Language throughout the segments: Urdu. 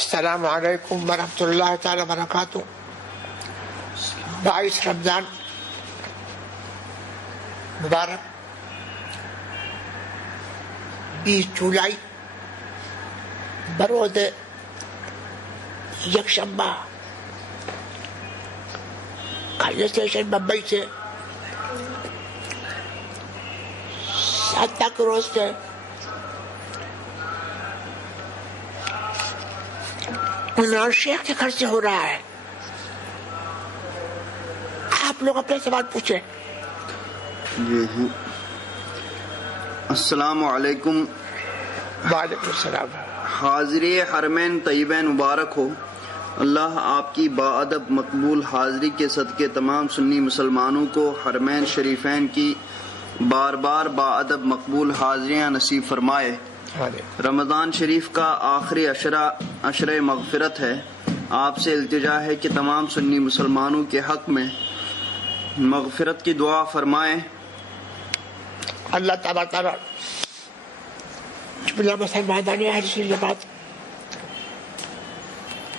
السلام علیکم ورحمۃ اللہ تعالی وبرکاتہ۔ 22 رمضان مبارک، 20 جولائی بروز یکشنبہ کالج اسٹیشن ممبئی سے 7 کے روز سے عمران شیخ کے گھر سے ہو رہا ہے۔ آپ لوگ اپنے سوال پوچھیں۔ جی ہاں، السلام علیکم۔ وعلیکم السلام۔ حاضری حرمین طیبین مبارک ہو۔ اللہ آپ کی باادب مقبول حاضری کے صدقے تمام سنی مسلمانوں کو حرمین شریفین کی بار بار باادب مقبول حاضریاں نصیب فرمائے۔ رمضان شریف کا آخری عشرہ مغفرت ہے۔ آپ سے التجا ہے کہ تمام سنی مسلمانوں کے حق میں مغفرت کی دعا فرمائیں۔ اللہ تعالیٰ جملہ مسلمانان اہل سنت جماعت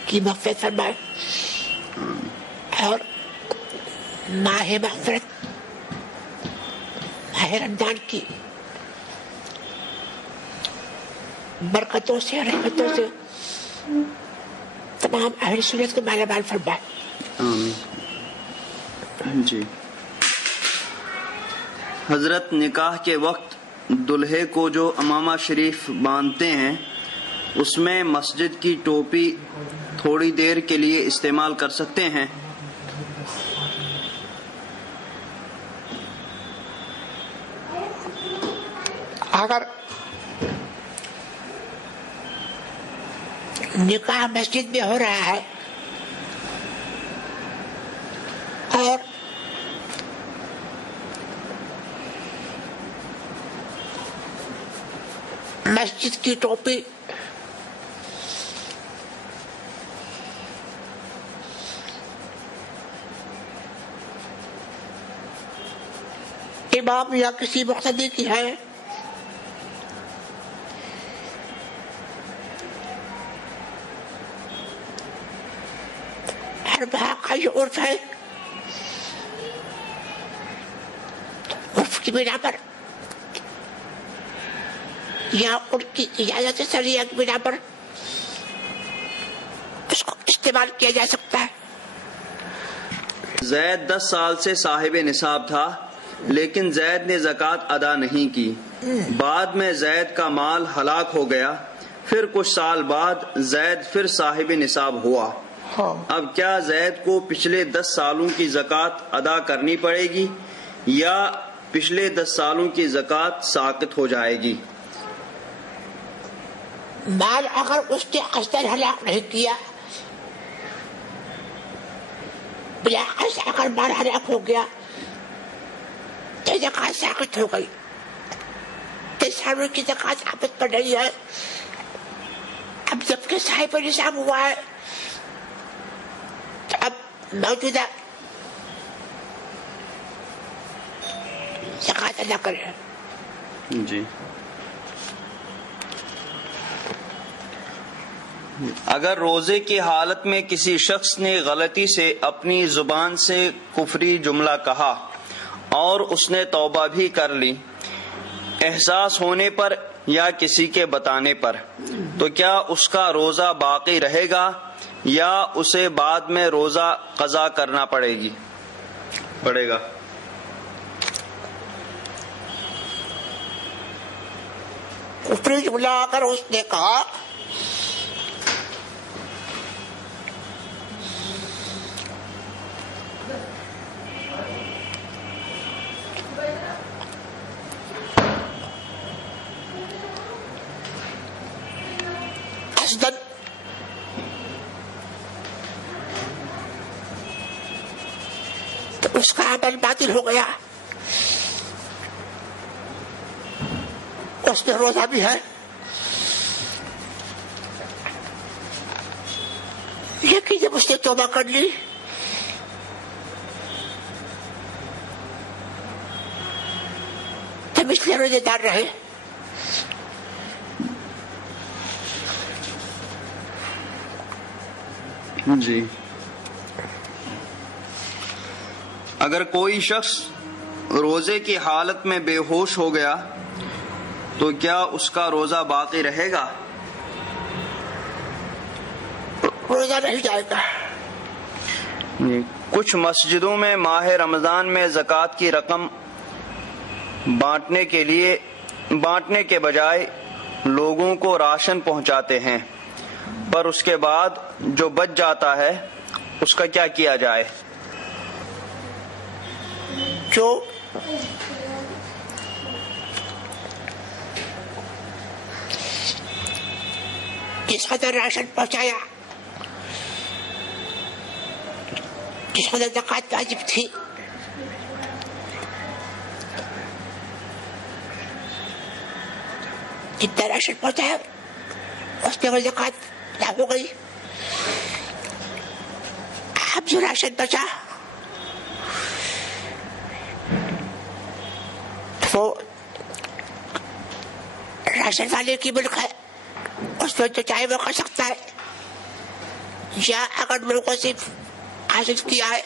کی مغفرت فرمائے اور ماہ مغفرت ماہ رمضان کی برکتوں سے رحمتوں سے تمام اہل سنت کو مالا مال فرمائے۔ آمین۔ جی حضرت، نکاح کے وقت دلہے کو جو امامہ شریف باندھتے ہیں اس میں مسجد کی ٹوپی تھوڑی دیر کے لیے استعمال کر سکتے ہیں؟ اگر نکاح مسجد میں ہو رہا ہے اور مسجد کی ٹوپی امام یا کسی مقتدی کی ہے ہر بہا کا یہ عرف ہے، عرف کی بنا پر یا ان کی اجازت سریہ کی بنا پر اس کو استعمال کیا جا سکتا ہے۔ زید 10 سال سے صاحب نصاب تھا لیکن زید نے زکوٰۃ ادا نہیں کی۔ بعد میں زید کا مال ہلاک ہو گیا، پھر کچھ سال بعد زید پھر صاحب نصاب ہوا۔ اب کیا زید کو پچھلے 10 سالوں کی زکوٰۃ ادا کرنی پڑے گی یا پچھلے 10 سالوں کی زکوٰۃ ساقط ہو جائے گی؟ مال اگر اس نے قصداً ہلاک نہیں کیا، بلا قصد اگر مال ہلاک ہو گیا تو زکوٰۃ ساقط ہو گئی۔ 10 سالوں کی زکوٰۃ ثابت پڑ رہی ہے۔ اب جبکہ صاحب نصاب ہوا ہے تو اب موجودہ زکوٰۃ ادا کرے۔ جی، اگر روزے کی حالت میں کسی شخص نے غلطی سے اپنی زبان سے کفری جملہ کہا اور اس نے توبہ بھی کر لی احساس ہونے پر یا کسی کے بتانے پر، تو کیا اس کا روزہ باقی رہے گا یا اسے بعد میں روزہ قضا کرنا پڑے گا؟ کفری جملہ اگر اس نے کہا قصداً تو اس کا عمل باطل ہو گیا، اس میں روزہ بھی ہے لیکن جب اس نے توبہ کر لی تب اس لیے روزے دار رہے۔ جی اگر کوئی شخص روزے کی حالت میں بے ہوش ہو گیا تو کیا اس کا روزہ باقی رہے گا؟ روزہ نہیں جائے گا. کچھ مسجدوں میں ماہ رمضان میں زکوٰۃ کی رقم بانٹنے کے بجائے لوگوں کو راشن پہنچاتے ہیں، پر اس کے بعد جو بچ جاتا ہے اس کا کیا کیا جائے؟ جو جس قدر راشن پہنچایا، جس قدر زکوٰۃ واجب تھی، جتنا راشن پہنچایا اس پہ زکوٰۃ ادا ہو گئی. اب جو راشن بچا وہ راشن والے کی ملک ہے، اس میں تو چاہے وہ کر سکتا ہے، یا اگر ملکوں سے حاصل کیا ہے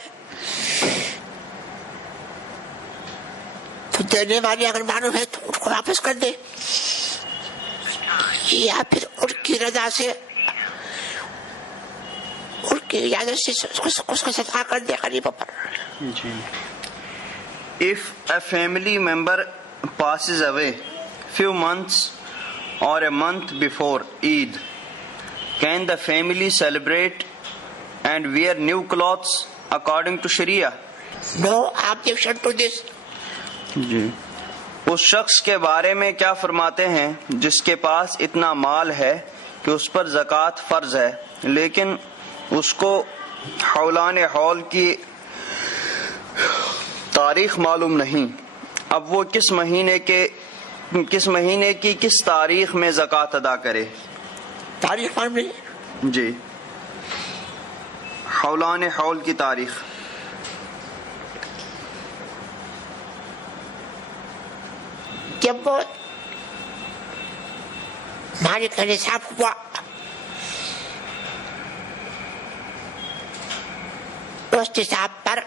تو دینے والے اگر معلوم ہے تو ان کو واپس کر دے، یا پھر ان کی رضا سے، ان کی اجازت سے اس کا صدقہ کر دے غریبوں پر. If a family member passes away few months or a month before Eid, can the family celebrate and wear new clothes according to Sharia? No objection to this. جی اس شخص کے بارے میں کیا فرماتے ہیں جس کے پاس اتنا مال ہے کہ اس پر زکوٰۃ فرض ہے، لیکن اس کو حولان حول کی تاریخ معلوم نہیں، اب وہ کس مہینے کی کس تاریخ میں زکوٰۃ ادا کرے؟ تاریخ معلوم نہیں؟ جی حولان حول کی تاریخ. جب وہ مالک کا نصاب ہوا اس نصاب پر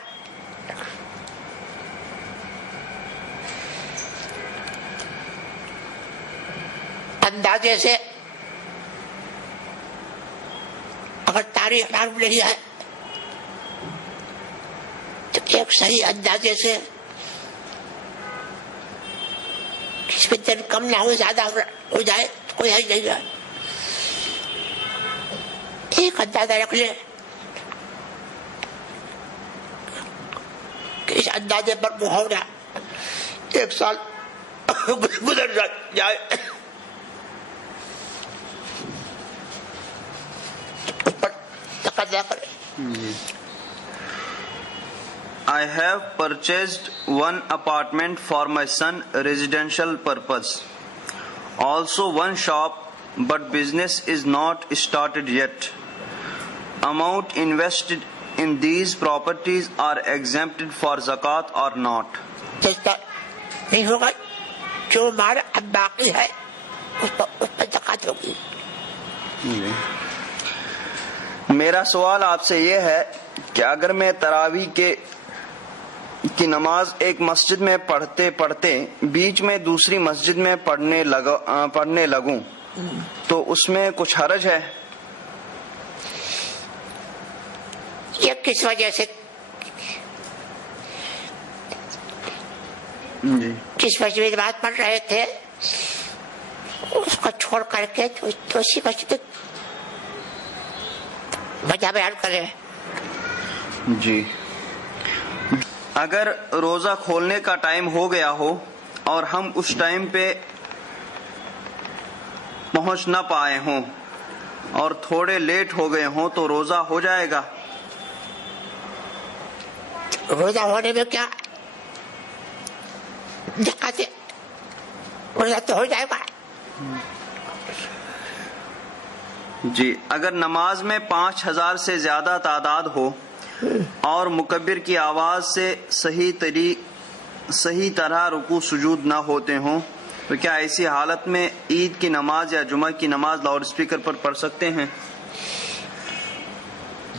اندازے سے اگر تاریخ معلوم نہیں ہے تو ایک صحیح اندازے سے کس میں دن کم نہ ہو زیادہ ہو جائے کوئی حج نہیں ہے، ایک اندازہ رکھ لے کہ اس اندازے پر محاورہ ایک سال گزر جائے اس پر تقاضا کرے. I have purchased one apartment for my son residential purpose, also one shop, but business is not started yet. Amount invested in these properties are exempted for zakat or not? نہیں ہوگا، جو مال اب باقی ہے اس پر زکات ہوگی. میرا سوال آپ سے یہ ہے کہ اگر میں تراویح کی نماز ایک مسجد میں پڑھتے پڑھتے بیچ میں دوسری مسجد میں پڑھنے لگوں تو اس میں کچھ حرج ہے؟ یہ کس وجہ سے، جس مسجد میں نماز پڑھ رہے تھے اس کو چھوڑ کر کے دوسری مسجد وجہ بیان کرے؟ جی اگر روزہ کھولنے کا ٹائم ہو گیا ہو اور ہم اس ٹائم پہ پہنچ نہ پائے ہوں اور تھوڑے لیٹ ہو گئے ہوں تو روزہ ہو جائے گا؟ روزہ ہونے میں کیا دقت ہے، روزہ تو ہو جائے گا. جی اگر نماز میں 5000 سے زیادہ تعداد ہو اور مکبر کی آواز سے صحیح طرح رکوع سجود نہ ہوتے ہوں تو کیا ایسی حالت میں عید کی نماز یا جمعہ کی نماز لاؤڈ اسپیکر پر پڑھ سکتے ہیں؟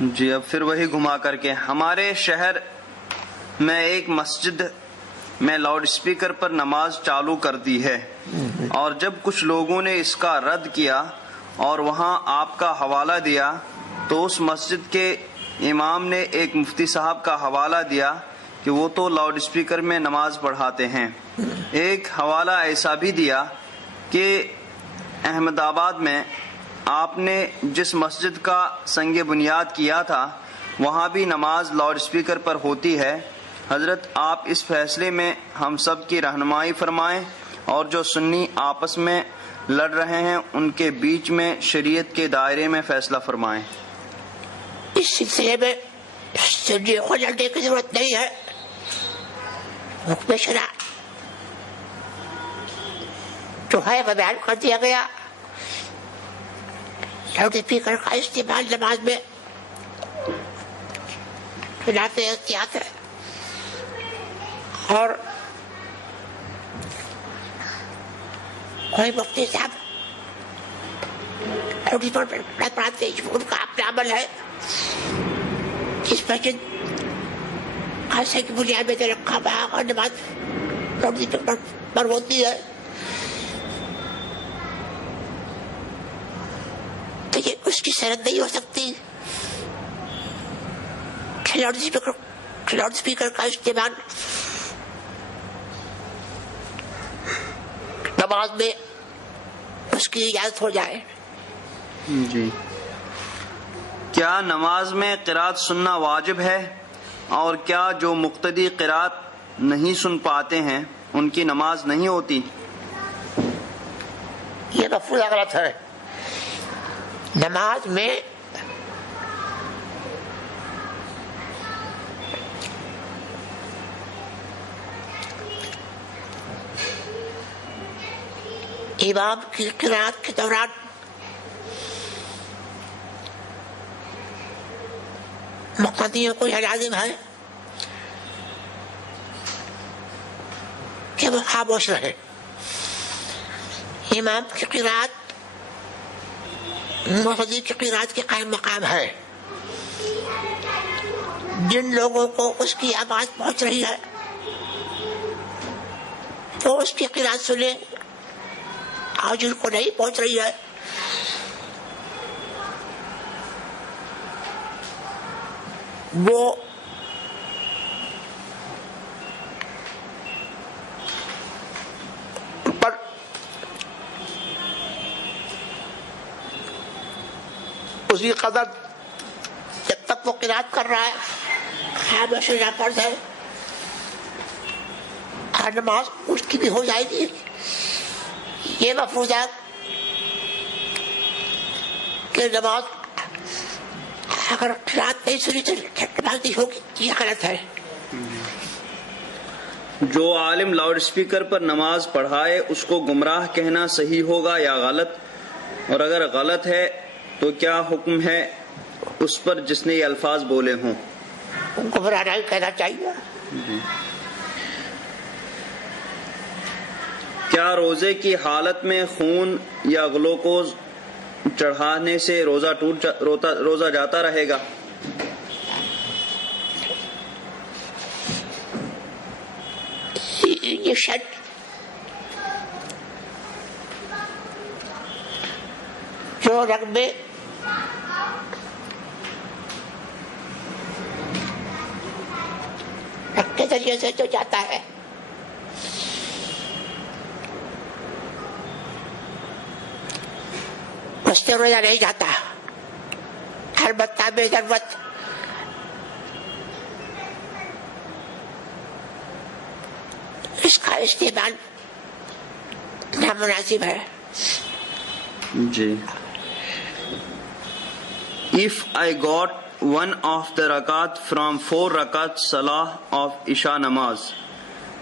جی اب پھر وہی گھما کر کے ہمارے شہر میں ایک مسجد میں لاؤڈ اسپیکر پر نماز چالو کر دی ہے، اور جب کچھ لوگوں نے اس کا رد کیا اور وہاں آپ کا حوالہ دیا تو اس مسجد کے امام نے ایک مفتی صاحب کا حوالہ دیا کہ وہ تو لاؤڈ اسپیکر میں نماز پڑھاتے ہیں۔ ایک حوالہ ایسا بھی دیا کہ احمد آباد میں آپ نے جس مسجد کا سنگ بنیاد کیا تھا وہاں بھی نماز لاؤڈ اسپیکر پر ہوتی ہے۔ حضرت آپ اس فیصلے میں ہم سب کی رہنمائی فرمائیں، اور جو سنی آپس میں لڑ رہے ہیں ان کے بیچ میں شریعت کے دائرے میں فیصلہ فرمائیں۔ اس سلسلے میں سنی کو لڑنے کی ضرورت نہیں ہے۔ حکم شرع جو ہے وہ بیان کر دیا گیا۔ لاؤڈ اسپیکر کا استعمال نماز میں خلاف احتیاط ہے، اور کوئی مفتی صاحب لاؤڈ اسپیکر پڑھاتے ہیں، ان کا اپنا عمل ہے۔ اس مسجد خاصے کی بنیاد میں رکھا ہوا اور نماز لاؤڈ اسپیکر پر ہوتی ہے تو یہ اس کی سند نہیں ہو سکتی۔ لاؤڈ اسپیکر کا استعمال نماز میں اس کی اجازت ہو جائے۔ جی کیا نماز میں قرات سننا واجب ہے، اور کیا جو مقتدی قرات نہیں سن پاتے ہیں ان کی نماز نہیں ہوتی؟ یہ مفہوم غلط ہے۔ نماز میں امام کی قرات کے دوران مقتدیوں کو یہ لازم ہے کہ وہ خاموش رہے۔ امام کی قرات مقتدی کی قرات کے قائم مقام ہے۔ جن لوگوں کو اس کی آواز پہنچ رہی ہے تو اس کی قرات سنیں، اور جن کو نہیں پہنچ رہی ہے وہ پر اسی قدر جب تک وہ قرات کر رہا ہے خاموش رہنا فرض ہے، اور نماز اس کی بھی ہو جائے گی۔ یہ مفروضات کہ نماز اگر قرات نہیں سنی تو نماز نہیں ہوگی، یہ غلط ہے۔ جو عالم لاؤڈ اسپیکر پر نماز پڑھائے اس کو گمراہ کہنا صحیح ہوگا یا غلط؟ اور اگر غلط ہے تو کیا حکم ہے اس پر جس نے یہ الفاظ بولے ہوں؟ گمراہ نہیں کہنا چاہیے۔ کیا روزے کی حالت میں خون یا گلوکوز چڑھانے سے روزہ جاتا رہے گا؟ یہ شرط جو رگ میں رگ کے ذریعے سے جو جاتا ہے اس سے روزہ نہیں جاتا۔ البتہ بے ضرورت اس کا استعمال نامناسب ہے۔ جی If I got one of the rakat from 4 rakat salah of Isha namaz,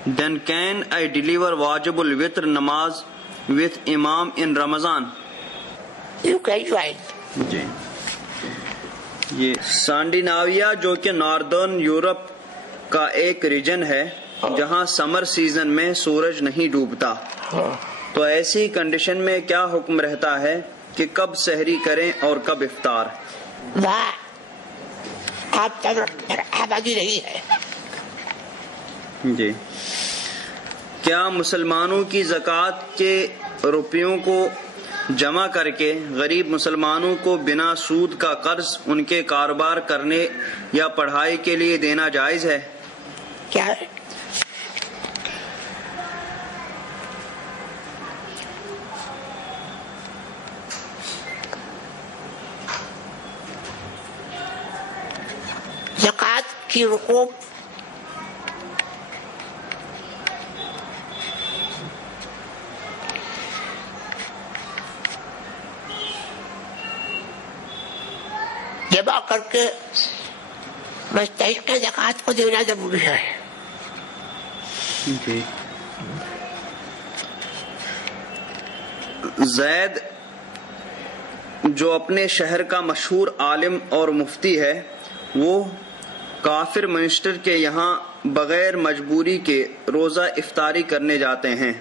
then can I deliver wajibul witr namaz with imam in Ramadan? You can join. جی یہ اسکینڈیناویا جو کہ ناردرن یورپ کا ایک ریجن ہے جہاں سمر سیزن میں سورج نہیں ڈوبتا، تو ایسی کنڈیشن میں کیا حکم رہتا ہے کہ کب سحری کریں اور کب افطار؟ وہاں آپ تک آبادی نہیں ہے. جی کیا مسلمانوں کی زکوٰۃ کے روپیوں کو جمع کر کے غریب مسلمانوں کو بنا سود کا قرض ان کے کاروبار کرنے یا پڑھائی کے لیے دینا جائز ہے؟ کیا ہے؟ زکوٰۃ کی رقوم جمع کر کے مستحق زکوٰۃ کو دینا ضروری ہے. جی زید جو اپنے شہر کا مشہور عالم اور مفتی ہے، وہ کافر منسٹر کے یہاں بغیر مجبوری کے روزہ افطاری کرنے جاتے ہیں،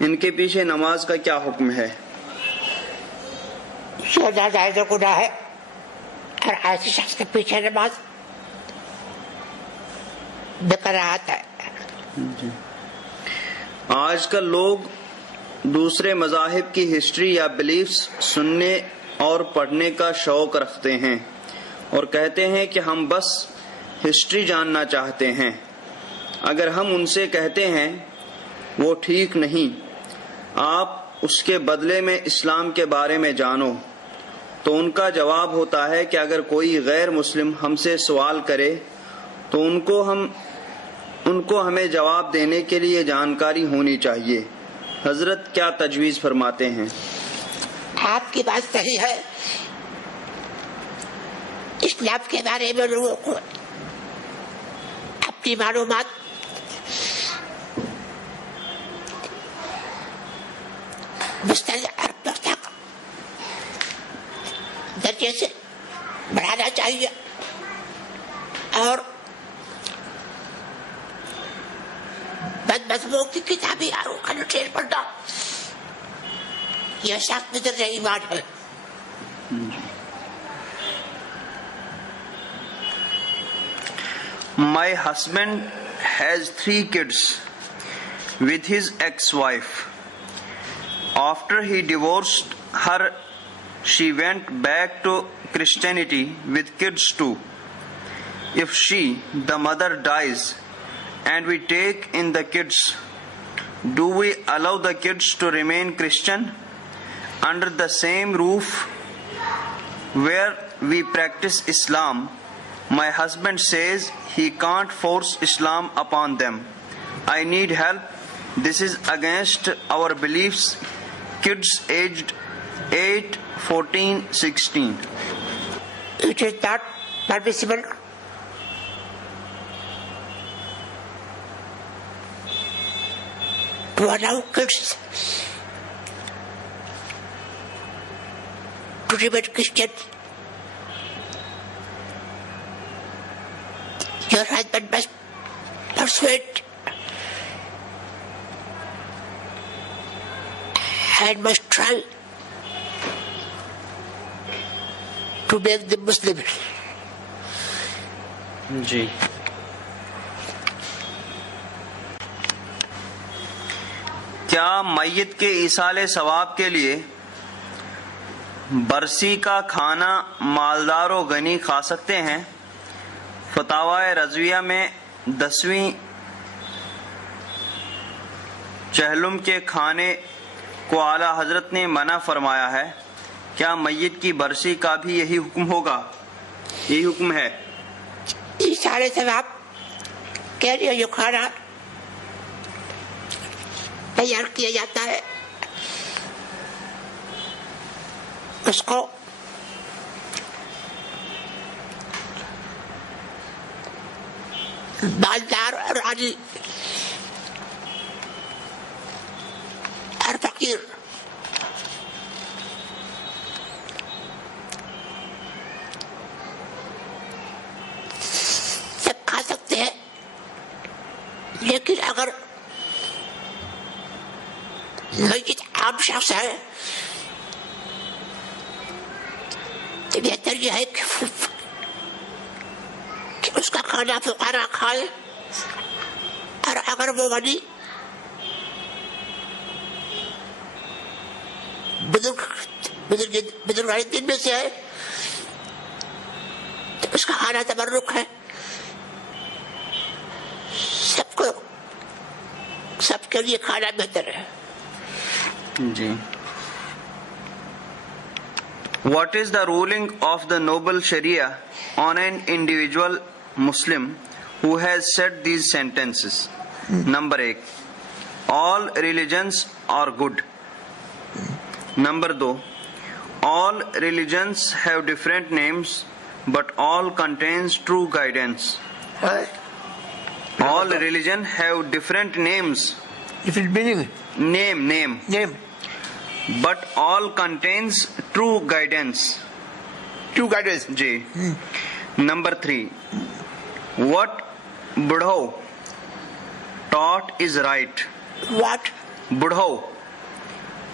ان کے پیچھے نماز کا کیا حکم ہے؟ سونا جائز گناہ ہے اور ایسے شخص کے پیچھے نماز بکراہت ہے. آج کل لوگ دوسرے مذاہب کی ہسٹری یا بلیفز سننے اور پڑھنے کا شوق رکھتے ہیں اور کہتے ہیں کہ ہم بس ہسٹری جاننا چاہتے ہیں. اگر ہم ان سے کہتے ہیں وہ ٹھیک نہیں، آپ اس کے بدلے میں اسلام کے بارے میں جانو، تو ان کا جواب ہوتا ہے کہ اگر کوئی غیر مسلم ہم سے سوال کرے تو ان کو ہمیں جواب دینے کے لیے جانکاری ہونی چاہیے. حضرت کیا تجویز فرماتے ہیں؟ آپ کی بات صحیح ہے. اسلام کے بارے میں لوگوں کو اپنی معلومات درجے سے بڑھانا چاہیے اور بد مذہبوں کی کتابیں کا ڈیٹیل پڑھنا یہ سخت نظر ایمان ہے. My husband has 3 kids with his ex-wife. After he divorced her, she went back to Christianity with kids too. If she, the mother, dies and we take in the kids, do we allow the kids to remain Christian under the same roof where we practice Islam? My husband says he can't force Islam upon them. I need help. This is against our beliefs. Kids aged 8, 14, 16. It is not permissible to allow kids to remain Christian. Your husband must persuade and must try to make them Muslim. جی کیا میت کے ایصال ثواب کے لیے برسی کا کھانا مالدار و غنی کھا سکتے ہیں؟ فتاوی رضویہ میں 10ویں چہلم کے کھانے کو اعلیٰ حضرت نے منع فرمایا ہے. کیا میت کی برسی کا بھی یہی حکم ہوگا؟ یہی حکم ہے. ایصال ثواب کے لیے جو کھانا تیار کیا جاتا ہے اس کو مالدار اور غنی اور فقیر، سب کھا سکتے ہیں، لیکن اگر میت عام شخص ہے تو بہتر یہ ہے کہ اس کا کھانا فقراء کھائے، اور اگر وہ غنی بزرگ دن میں سے ہے تو اس کا کھانا تبرک ہے، سب کے لیے کھانا بہتر ہے. جی. What is the ruling of the noble Sharia on an individual Muslim who has said these sentences? Number 1. All religions are good. Number 2. All religions have different names, but all contains true guidance. All religion have different names. Different meaning. Name. But all contains true guidance. True guidance. Ji. Number 3. What Budho taught is right. What? Budho.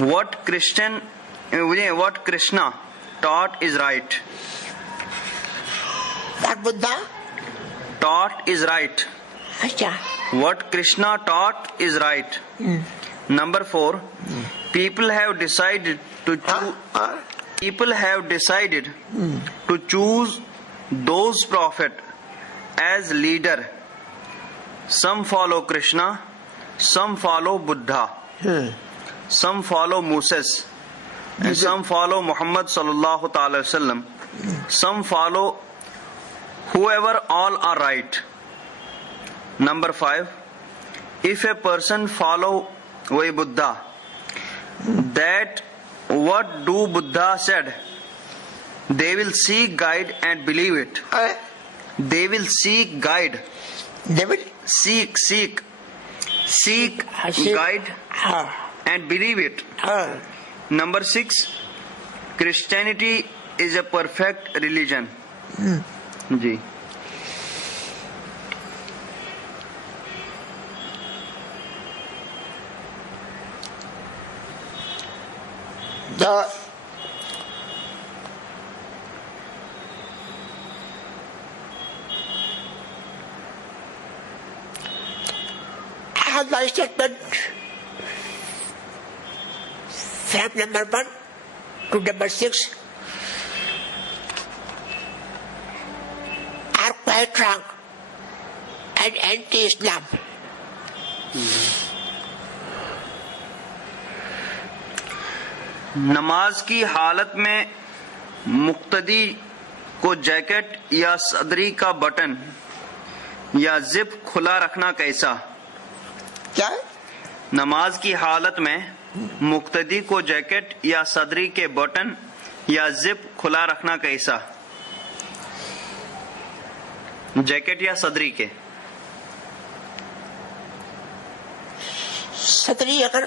What Krishna taught is right. What Buddha taught is right. Achha. What Krishna taught is right. Number 4. People have decided to choose those prophets as leader. Some follow Krishna, some follow Buddha, some follow Moses, and some follow Muhammad sallallahu ta'ala wasallam. Some follow whoever, all are right. Number 5. If a person follow Buddha, that what do Buddha said, they will seek guide and believe it. They will seek guide. They will Seek guide and believe it. Number 6. Christianity is a perfect religion. Ji. I have my statement from number 1 to number 6 are quite wrong and anti-Islam. نماز کی حالت میں مقتدی کو جیکٹ یا صدری کا بٹن یا زپ کھلا رکھنا کیسا؟ کیا؟ نماز کی حالت میں مقتدی کو جیکٹ یا صدری کے بٹن یا زپ کھلا رکھنا کیسا؟ جیکٹ یا صدری کے؟ صدری اگر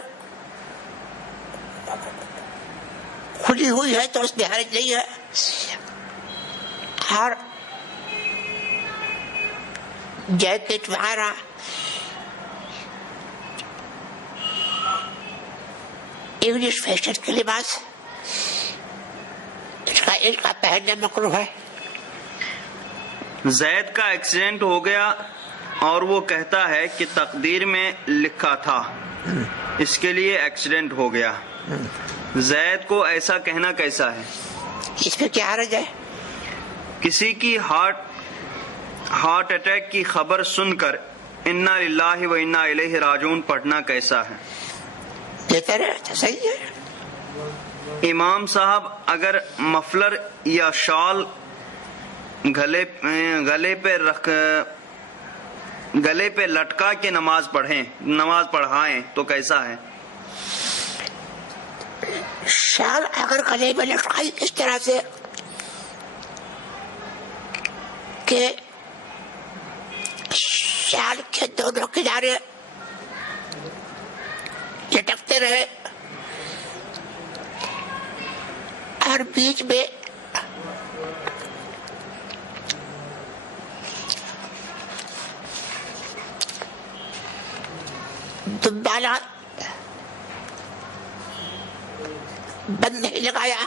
کھلی ہوئی ہے تو اس میں حرج نہیں ہے، اور جیکٹ وغیرہ انگلش فیشن کے لباس ان کا پہننا مکروہ ہے. زید کا ایکسیڈنٹ ہو گیا اور وہ کہتا ہے کہ تقدیر میں لکھا تھا، اس کے لیے ایکسیڈنٹ ہو گیا. زید کو ایسا کہنا کیسا ہے؟ اس میں کیا حرج ہے؟ کسی کی ہارٹ اٹیک کی خبر سن کر انا للہ و انا الیہ راجعون پڑھنا کیسا ہے؟ بہتر ہے، صحیح ہے. امام صاحب اگر مفلر یا شال گلے پہ لٹکا کے نماز پڑھائیں تو کیسا ہے؟ شال اگر گلے میں لٹکائی اس طرح سے کہ شال کے دونوں کنارے لٹکتے رہے اور بیچ میں دمبالا بند نہیں لگایا.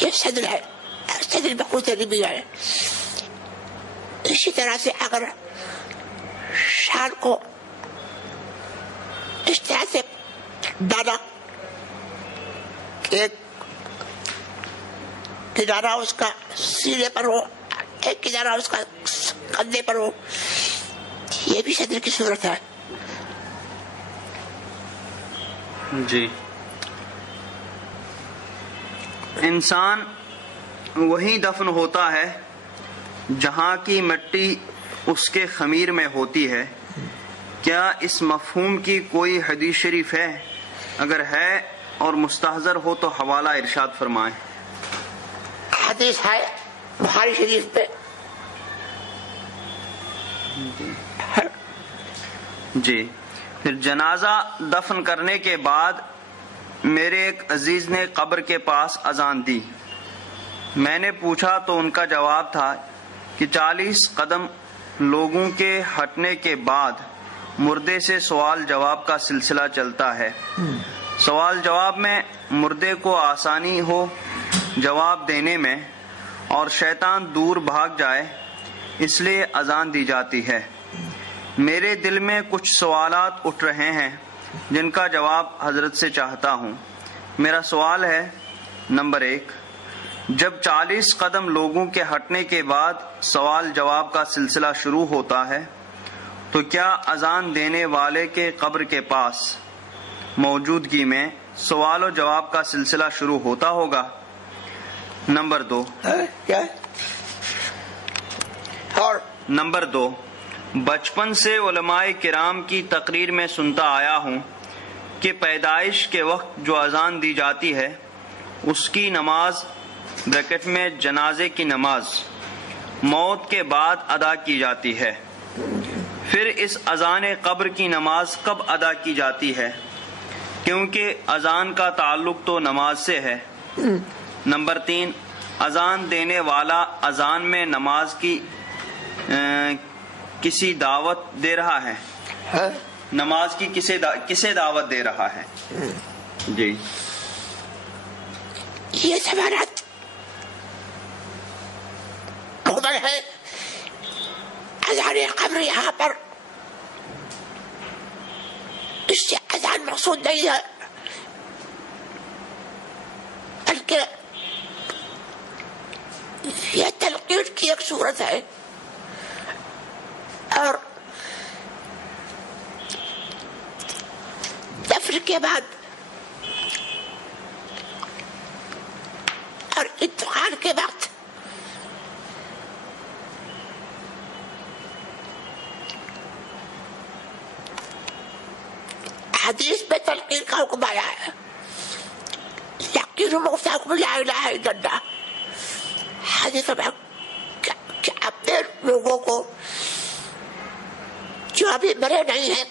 یہ صدر ہے, صدر میں کوئی بھی ہے. اسی طرح سے اگر شال کو اس طرح سے ڈالا ایک کنارہ اس کا سینے پر ہو, ایک کنارہ اس کا کندھے پر ہو, یہ بھی صدر کی صورت ہے. جی, انسان وہیں دفن ہوتا ہے جہاں کی مٹی اس کے خمیر میں ہوتی ہے. کیا اس مفہوم کی کوئی حدیث شریف ہے؟ اگر ہے اور مستحضر ہو تو حوالہ ارشاد فرمائیں. حدیث ہے بخاری شریف پہ. جی, پھر جنازہ دفن کرنے کے بعد میرے ایک عزیز نے قبر کے پاس اذان دی. میں نے پوچھا تو ان کا جواب تھا کہ 40 قدم لوگوں کے ہٹنے کے بعد مردے سے سوال جواب کا سلسلہ چلتا ہے. سوال جواب میں مردے کو آسانی ہو جواب دینے میں اور شیطان دور بھاگ جائے, اس لیے اذان دی جاتی ہے. میرے دل میں کچھ سوالات اٹھ رہے ہیں جن کا جواب حضرت سے چاہتا ہوں. میرا سوال ہے, نمبر 1, جب 40 قدم لوگوں کے ہٹنے کے بعد سوال جواب کا سلسلہ شروع ہوتا ہے تو کیا اذان دینے والے کے قبر کے پاس موجودگی میں سوال و جواب کا سلسلہ شروع ہوتا ہوگا؟ نمبر 2, اور نمبر 2, بچپن سے علماء کرام کی تقریر میں سنتا آیا ہوں کہ پیدائش کے وقت جو اذان دی جاتی ہے اس کی نماز بریکٹ میں جنازے کی نماز موت کے بعد ادا کی جاتی ہے. پھر اس اذان قبر کی نماز کب ادا کی جاتی ہے؟ کیونکہ اذان کا تعلق تو نماز سے ہے. نمبر 3, اذان دینے والا اذان میں نماز کی کسی دعوت دے رہا ہے؟ نماز کی کسے دعوت دے رہا ہے؟ جی, یہ سوالات مقبل ہے. اذان قبر یہاں پر اس سے اذان مقصود نہیں ہے, بلکہ یہ تلقین کی ایک صورت ہے. اور دفن کے بعد اور انتقال کے وقت حدیث میں تلقین کا حکم آیا ہے. لقینوا موتاکم لا الہ الا اللہ. حدیث میں کہ اپنے لوگوں کو جو ابھی مرے نہیں ہیں,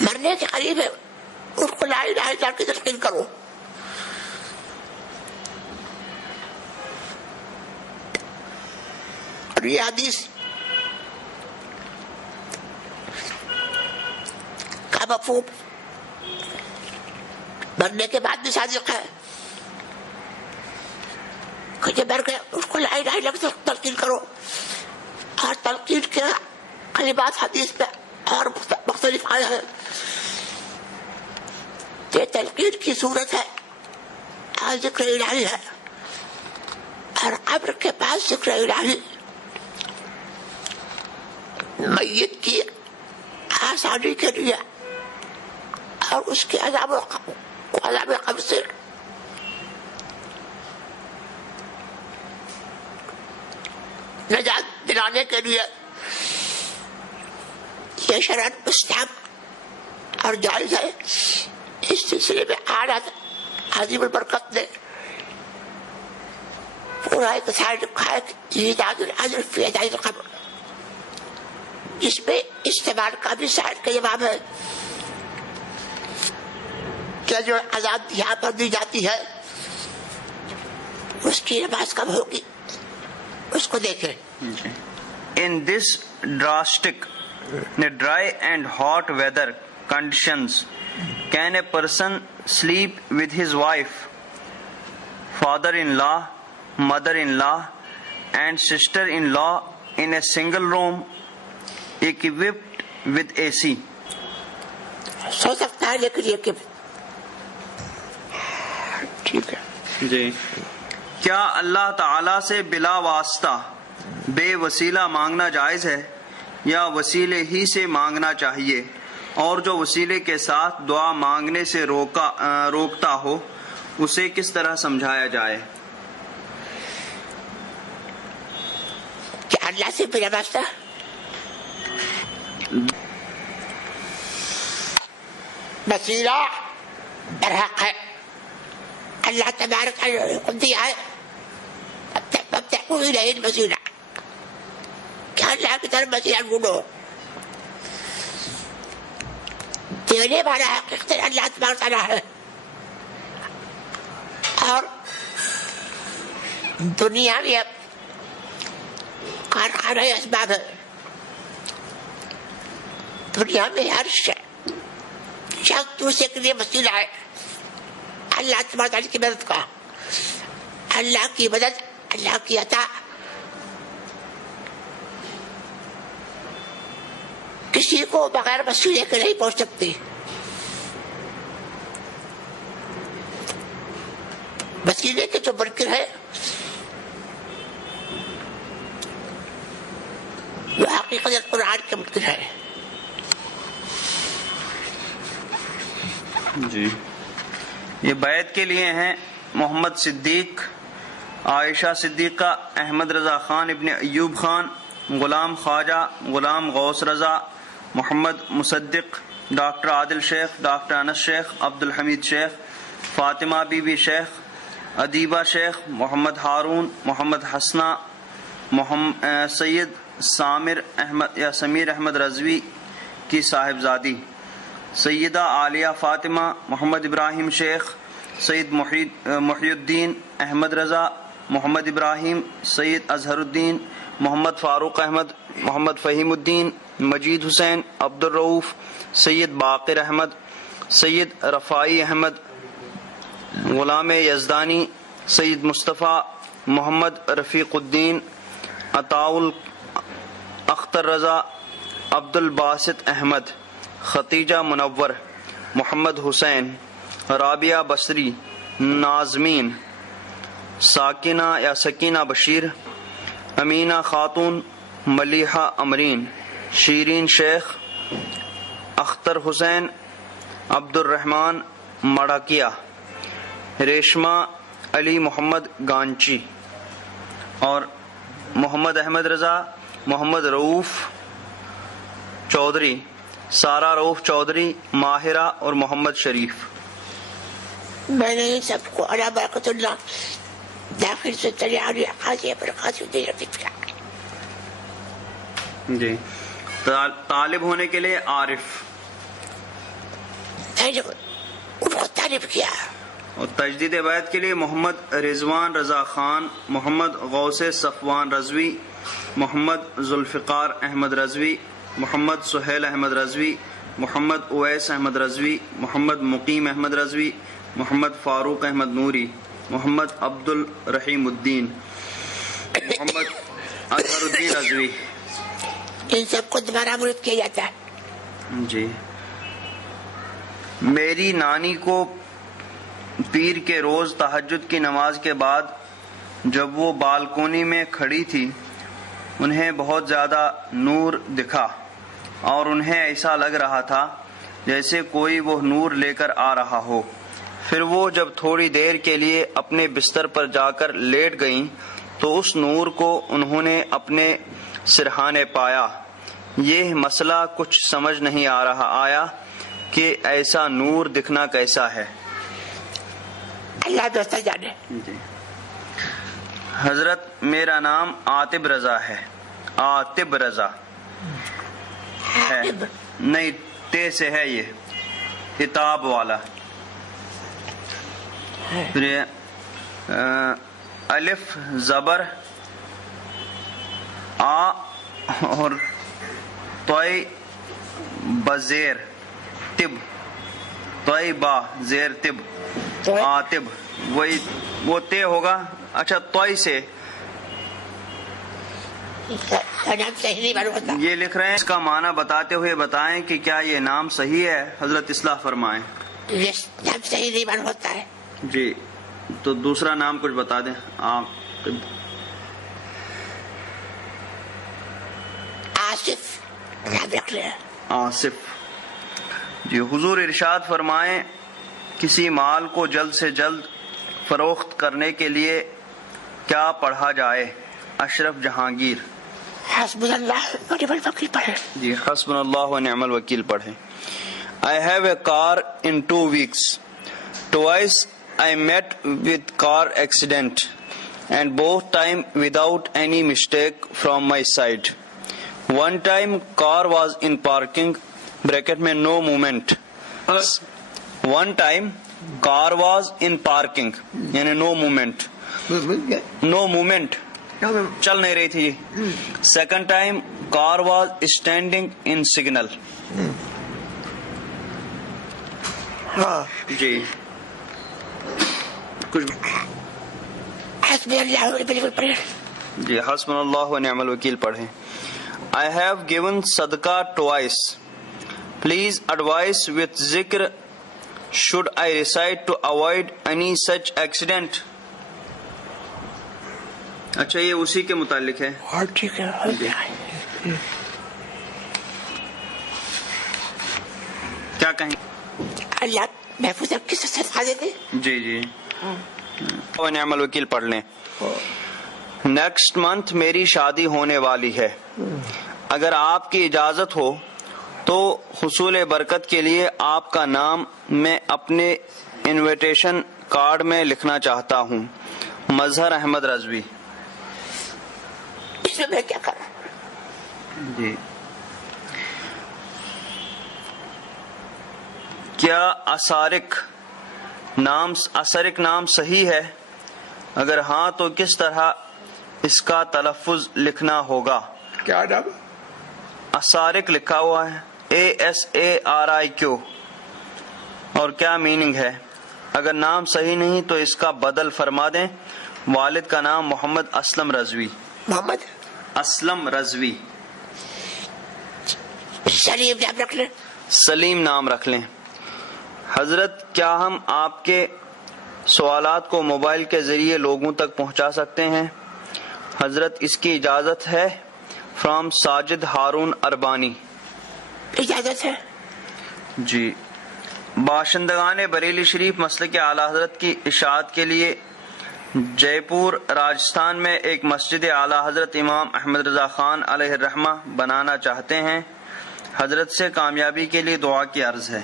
مرنے کے قریب ہے, ان کو لا الہ الا اللہ کی تلقین کرو. اور یہ حدیث کا مفہوم مرنے کے بعد بھی صادق ہے کہ جب مر گئے اس کو لا الہ الا اللہ کی تلقین کرو. اور تلقین کے کلمات حدیث میں اور مختلف آئے ہیں. یہ تلقین کی صورت ہے اور ذکر الہی ہے, اور قبر کے پاس ذکر الہی میت کی آسانی کے لیے اور اس کے عذاب قبر سے نجات دلانے کے لیے یہ شرعاً مستحب اور جائز ہے. اس سلسلے میں آج عظیم البرکت نے پورا ایک سائڈ لکھا ہے ایجاد العدل فی اداء القبر، جس میں استعمال کا بھی سائڈ کا جواب ہے کہ جو عذاب یہاں پر دی جاتی ہے اس کی نماز کب ہوگی، اس کو دیکھیں. In this drastic, dry and hot weather conditions, can a person sleep with his wife, father-in-law, mother-in-law and sister-in-law in a single room equipped with AC? سو سکتا ہے لیکن یہ کہ ٹھیک ہے جی. کیا اللہ تعالی سے بلا واسطہ بے وسیلہ مانگنا جائز ہے یا وسیلے ہی سے مانگنا چاہیے، اور جو وسیلے کے ساتھ دعا مانگنے سے روکتا ہو اسے کس طرح سمجھایا جائے؟ کیا اللہ سے بلا واسطہ وسیلہ برحق ہے؟ اللہ تبارک نے حکم دیا ہے فابتغوا الیہ الوسیلہ، کیا اللہ کی طرف وسیلہ ڈھونڈو. دینے والا حقیقت اللہ تبارک تعالیٰ ہے، اور دنیا میں کارخانہ اسباب ہے. دنیا میں ہر شخص دوسرے کے لیے وسیلہ ہے. اللہ تبارک تعالیٰ کی مدد کا، اللہ کی مدد، اللہ کی عطا کسی کو بغیر وسیلے کے نہیں پہنچ سکتی. وسیلے کے جو منکر ہے وہ حقیقت قرآن کے منکر ہے. جی. یہ بیعت کے لیے ہیں محمد صدیق، عائشہ صدیقہ، احمد رضا خان ابن ایوب خان، غلام خواجہ، غلام غوث رضا، محمد مصدق، doctor Adil Sheikh, doctor Anas Sheikh, Abdul Hamid Sheikh, Fatima be be شیخ، ادیبہ شیخ، محمد ہارون، محمد حسنہ، سید سمیر احمد رضوی کی صاحبزادی، سیدہ عالیہ فاطمہ، محمد ابراہیم شیخ، سید محی الدین احمد رضا، محمد ابراہیم، سید اظہر الدین، محمد فاروق احمد، محمد فہیم الدین، مجید حسین، عبد الرؤوف، سید باقر احمد، سید رفائی احمد، غلام یزدانی، سید مصطفیٰ، محمد رفیق الدین، عطاء اختر رضا، عبد الباسط احمد، ختیجہ منور، محمد حسین، رابعہ بصری، نازمین، ساکنہ یا سکینہ بشیر، امینہ خاتون، ملیحہ امرین، شیرین شیخ، اختر حسین، عبد الرحمن مڑاکیہ، ریشمہ علی محمد گانچی، اور محمد احمد رضا، محمد رؤوف چودھری، سارہ رؤوف چودھری، ماہرہ اور محمد شریف. میں نے ان سب کو علی برکت اللہ داخل سے چلے علی قاضی پر قاضی دے رکھا. جی. طالب ہونے کے لیے عارف، ان کو تعریف کیا. اور تجدید بیعت کے لیے محمد رضوان رضا خان، محمد غوث صفوان رضوی، محمد ذوالفقار احمد رضوی، محمد سہیل احمد رضوی، محمد اویس احمد رضوی، محمد مقیم احمد رضوی، محمد فاروق احمد نوری، محمد عبد الرحیم الدین، محمد اظہر الدین رضوی. ان سب کو دوبارہ مرد کیا جاتا ہے. جی. میری نانی کو پیر کے روز تہجد کی نماز کے بعد جب وہ بالکونی میں کھڑی تھی انہیں بہت زیادہ نور دکھا اور انہیں ایسا لگ رہا تھا جیسے کوئی وہ نور لے کر آ رہا ہو. پھر وہ جب تھوڑی دیر کے لیے اپنے بستر پر جا کر لیٹ گئیں تو اس نور کو انہوں نے اپنے سرہانے پایا. یہ مسئلہ کچھ سمجھ نہیں آیا کہ ایسا نور دکھنا کیسا ہے. اللہ دوست جانے. جی. حضرت میرا نام عاطب رضا ہے. عاطب رضا ہے, نہیں تے سے ہے, یہ عتاب والا. پھر الف زبر آ اور توئی بزیر طب, توئی با زیر طب عاطب, وہی وہ تے ہوگا. اچھا توئی سے یہ لکھ رہے ہیں, اس کا معنی بتاتے ہوئے بتائیں کہ کیا یہ نام صحیح ہے. حضرت اصلاح فرمائیں. نام صحیح نہیں معلوم ہوتا ہے. جی تو دوسرا نام کچھ بتا دیں. آصف نام رکھ لیں. آصف. جی حضور ارشاد فرمائیں کسی مال کو جلد سے جلد فروخت کرنے کے لیے کیا پڑھا جائے. اشرف جہانگیر. حسبنا اللہ و نعم الوکیل پڑھے. جی حسبنا اللہ و نعم الوکیل پڑھے. I have a car in 2 weeks. Twice I met with car accident and both time without any mistake from my side. One time car was in parking bracket mein no movement. One time car was in parking yani no movement. No movement. چل نہیں رہی تھی. Second time car was standing in signal. جی کچھ جی حسبنا اللہ و نعم الوکیل پڑھیں. I have given صدقہ twice. Please advise with ذکر should I recite to avoid any such accident. اچھا یہ اسی کے متعلق ہے. ٹھیک ہے. کیا کہیں اللہ محفوظ کس سے فائدے دے. جی جی نعم الوکیل پڑھ لیں. نیکسٹ منتھ میری شادی ہونے والی ہے. اگر آپ کی اجازت ہو تو حصول برکت کے لیے آپ کا نام میں اپنے انویٹیشن کارڈ میں لکھنا چاہتا ہوں. مظہر احمد رضوی. میں کیا کروں. جی کیا اسارک نام صحیح ہے؟ اگر ہاں تو کس طرح اس کا تلفظ لکھنا ہوگا؟ کیا نام؟ اسارک لکھا ہوا ہے ASARIQ. اور کیا میننگ ہے؟ اگر نام صحیح نہیں تو اس کا بدل فرما دیں. والد کا نام محمد اسلم رضوی. محمد اسلم رضوی. سلیم نام رکھ لیں. سلیم نام رکھ لیں. حضرت کیا ہم آپ کے سوالات کو موبائل کے ذریعے لوگوں تک پہنچا سکتے ہیں؟ حضرت اس کی اجازت ہے. فرام ساجد ہارون اربانی. اجازت ہے. جی باشندگان بریلی شریف مسلک اعلیٰ حضرت کی اشاعت کے لیے جے پور راجستھان میں ایک مسجد اعلیٰ حضرت امام احمد رضا خان علیہ الرحمہ بنانا چاہتے ہیں. حضرت سے کامیابی کے لیے دعا کی عرض ہے.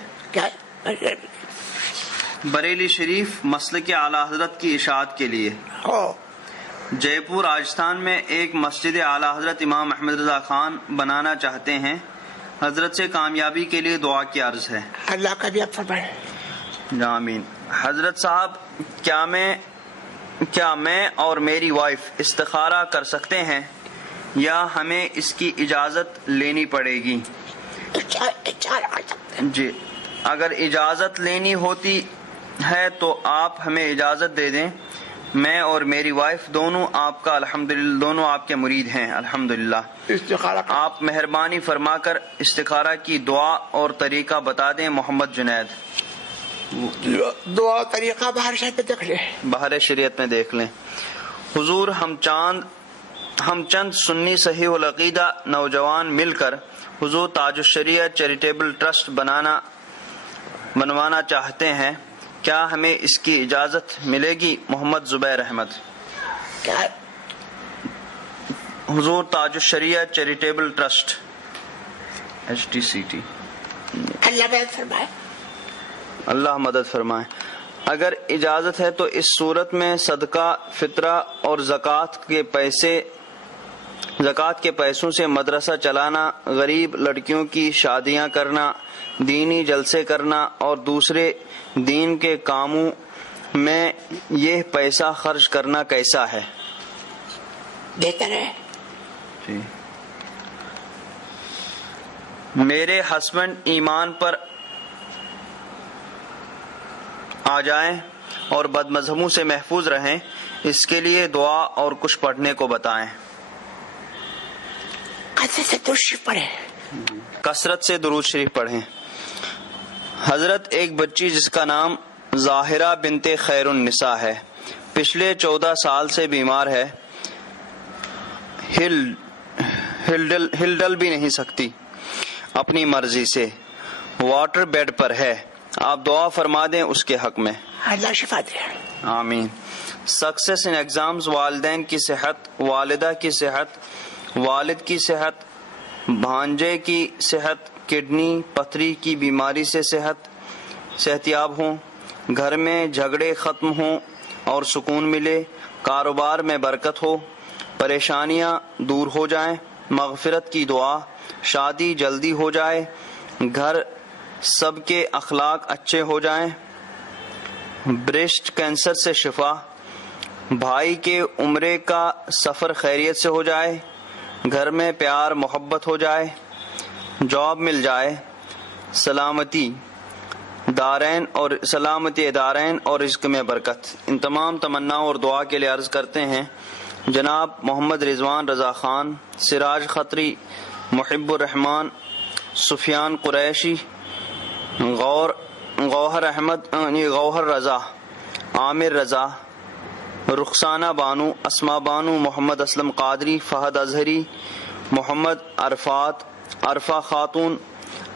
بریلی شریف مسلک اعلیٰ حضرت کی اشاعت کے لیے جے پور راجستھان میں ایک مسجد اعلیٰ حضرت امام احمد رضا خان بنانا چاہتے ہیں. حضرت سے کامیابی کے لیے دعا کی عرض ہے. اللہ کا بھی فرمائے. آمین. حضرت صاحب کیا میں اور میری وائف استخارہ کر سکتے ہیں یا ہمیں اس کی اجازت لینی پڑے گی؟ جی اگر اجازت لینی ہوتی ہے تو آپ ہمیں اجازت دے دیں. میں اور میری وائف دونوں آپ کا الحمدللہ دونوں آپ کے مرید ہیں الحمدللہ. آپ مہربانی فرما کر استخارہ کی دعا اور طریقہ بتا دیں. محمد جنید. دعا طریقہ باہر شریعت میں دیکھ لیں. باہر شریعت میں دیکھ لیں. حضور ہم چند سنی صحیح العقیدہ نوجوان مل کر حضور تاج الشریعہ چیریٹیبل ٹرسٹ بنوانا چاہتے ہیں. کیا ہمیں اس کی اجازت ملے گی؟ محمد زبیر احمد. حضور تاج الشریعہ چیریٹیبل ٹرسٹ HTCT. اللہ مدد فرمائے. اللہ مدد فرمائے. اگر اجازت ہے تو اس صورت میں صدقہ فطرہ اور زکوٰۃ کے پیسوں سے مدرسہ چلانا، غریب لڑکیوں کی شادیاں کرنا، دینی جلسے کرنا اور دوسرے دین کے کاموں میں یہ پیسہ خرچ کرنا کیسا ہے؟ بہتر ہے. جی. میرے ہسبینڈ ایمان پر آ جائیں اور بد مذہبوں سے محفوظ رہیں، اس کے لیے دعا اور کچھ پڑھنے کو بتائیں. کثرت سے درود شریف پڑھیں. حضرت ایک بچی جس کا نام ظاہرہ بنت خیر النساء ہے، پچھلے 14 سال سے بیمار ہے، ہل بھی نہیں سکتی اپنی مرضی سے، واٹر بیڈ پر ہے، آپ دعا فرما دیں اس کے حق میں. اللہ شفا دے. آمین. سکسیس ان ایگزامز، والدین کی صحت، والدہ کی صحت، والد کی صحت، بھانجے کی صحت، کڈنی پتھری کی بیماری سے صحت یاب ہوں، گھر میں جھگڑے ختم ہوں اور سکون ملے، کاروبار میں برکت ہو، پریشانیاں دور ہو جائیں، مغفرت کی دعا، شادی جلدی ہو جائے، گھر سب کے اخلاق اچھے ہو جائیں، بریسٹ کینسر سے شفا، بھائی کے عمرے کا سفر خیریت سے ہو جائے، گھر میں پیار محبت ہو جائے، جاب مل جائے، سلامتی دارین اور رزق میں برکت. ان تمام تمناؤں اور دعا کے لیے عرض کرتے ہیں جناب محمد رضوان رضا خان، سراج خطری، محب الرحمان، سفیان قریشی، گوہر احمد، گوہر رضا، عامر رضا، رخسانہ بانو، اسما بانو، محمد اسلم قادری، فہد اظہری، محمد عرفات، عرفہ خاتون،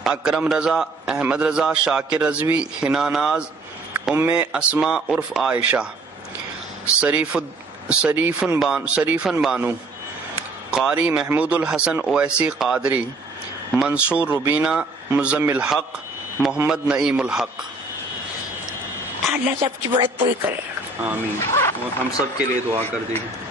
اکرم رضا، احمد رضا، شاکر رضوی، حنا ناز، ام اسما عرف عائشہ، شریفن بانو، قاری محمود الحسن اویسی قادری، منصور ربینہ، مزمل حق، محمد نعیم الحق. اللہ سب کی برات پوری کرے. آمین. اور ہم سب کے لیے دعا کر دیجیے.